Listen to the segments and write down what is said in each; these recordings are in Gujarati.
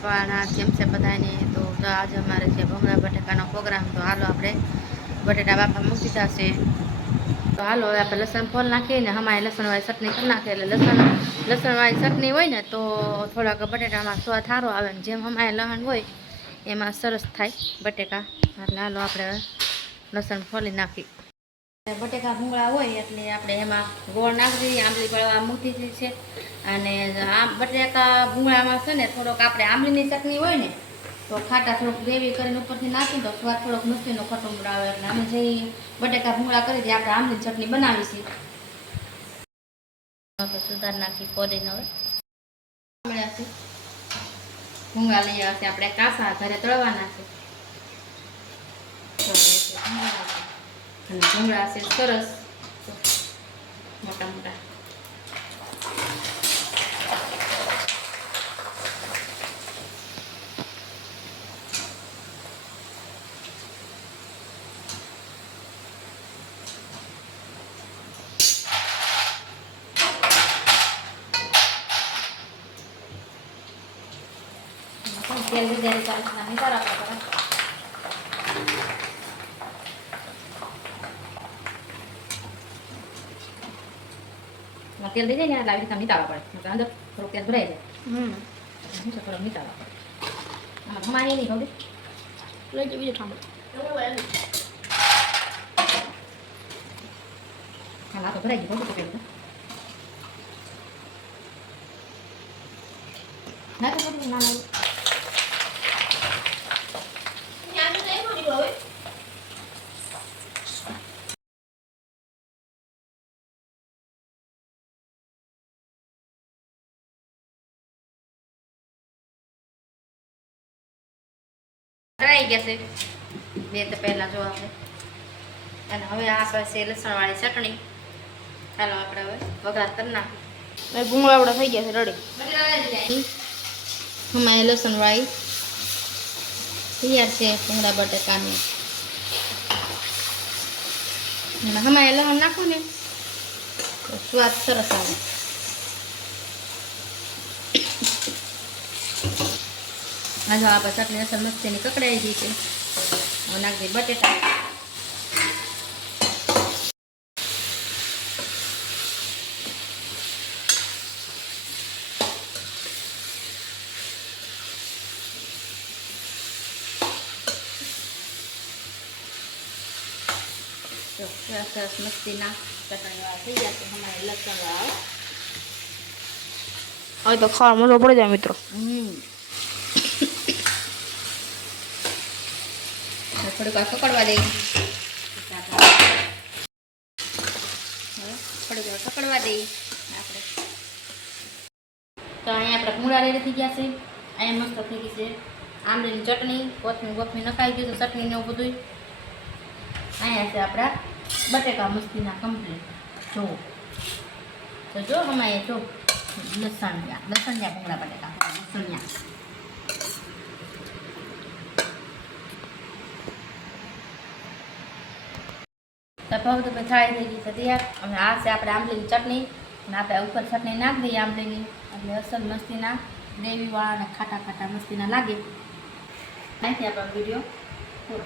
બાપાના કેમ છે બધાને? તો આજે અમારે છે ભમરા બટેકાનો પ્રોગ્રામ. તો હાલો આપણે બટેટા બાપા મૂકી દીધા છે. તો હાલો હવે આપણે લસણ ફોલ નાખીએ ને અમારે લસણવાળી ચટણી કરી નાખીએ. એટલે લસણવાળી ચટણી હોય ને તો થોડાક બટેટામાં સ્વાદ સારો આવે ને જેમ અમારે લસણ હોય એમાં સરસ થાય બટેકા. એટલે હાલો આપણે લસણ ફોલી નાખી. બટેકા ભૂંગળા હોય એટલે આપણે એમાં ગોળ નાખી દઈએ, આંબલી પડવા મૂકી દીધી છે. અને આ બટેકા ભૂંગળામાં છે ને થોડોક આપણે આંબલીની ચટણી હોય ને તો ખાટા થોડુંક ગ્રેવી કરીને ઉપરથી નાખીને તો સ્વાદ થોડોક મસ્તીનો ખટુંબડો આવે. એટલે અમે જે બટેકા ભૂંગળા કરી દઈએ આપણે આંબલીની ચટણી બનાવીશું. તો સુધાર નાખી પોડીને હવે મળ્યા છે ભૂંગળા લઈ આવ્યા છે આપણે કાસા ઘરે તળવાના છે. અને ભૂંગળા છે સરસ મોટા મોટા. તેલ વધારે ચાલશે નહીં તારા તેલ દઈ જાય ને એટલે આવી રીતે નીતાળવા પડે. અંદર થોડુંક તેલ ભરાઈ જાય. થોડુંક નીતાળવા પડે. આમાં ઘમાણી નહીં ખબર લઈ જઈ બીજું ઠામડું હા તો ભરાઈ ગયું. ખબર ના તો બધું ના ડ્રાઈ ગયા છે બે તો પહેલાં જો આપણે. અને હવે આ છે લસણવાળી ચટણી. ચાલો આપણે હવે વઘાર કરી નાખીએ. ભૂંગળા આપણા થઈ ગયા છે રેડી. અમારે લસણવાળી તૈયાર છે ભૂંગળા બટાકાની. અમારે લસણ નાખો ને તો સ્વાદ સરસ આવે. જો આપણે ચટણી અસર મસ્તીની કકડાઈ ગઈ છે. નાખી દઈએ બટેટા. સરસ મસ્તીના ચટણીવાળા થઈ ગયા છે અમારે લસણવાળા. હવે તો ખાવા મજો પડી જાય મિત્રો. થોડીક વાર પકડવા દઈએ. થોડીક વાર પકડવા દઈએ આપણે. તો અહીંયા આપણે ભૂંગળા રેડી થઈ ગયા છે. અહીંયા મસ્ત થઈ ગઈ છે આંબલીની ચટણી. કોથમીર નખાઈ ગયું છે ચટણીને એવું બધું. અહીંયા છે આપણા બટેકા મસ્તીના કમ્પ્લીટ. તો જો અમારે જો લસણિયા ભૂંગળા બટેકા લસણિયા. તો ભગત થાળી થઈ ગઈ છે તૈયાર. અને આ છે આપણે આંબલીની ચટણી. અને આપણે ઉપર ચટણી નાખી દઈએ આંબલીની એટલે અસલ મસ્તીના ગ્રેવીવાળા અને ખાટા ખાટા મસ્તીના લાગે. નાખી આપણો વિડીયો પૂરો.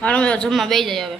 હાલો જમવા બેસી જાય હવે.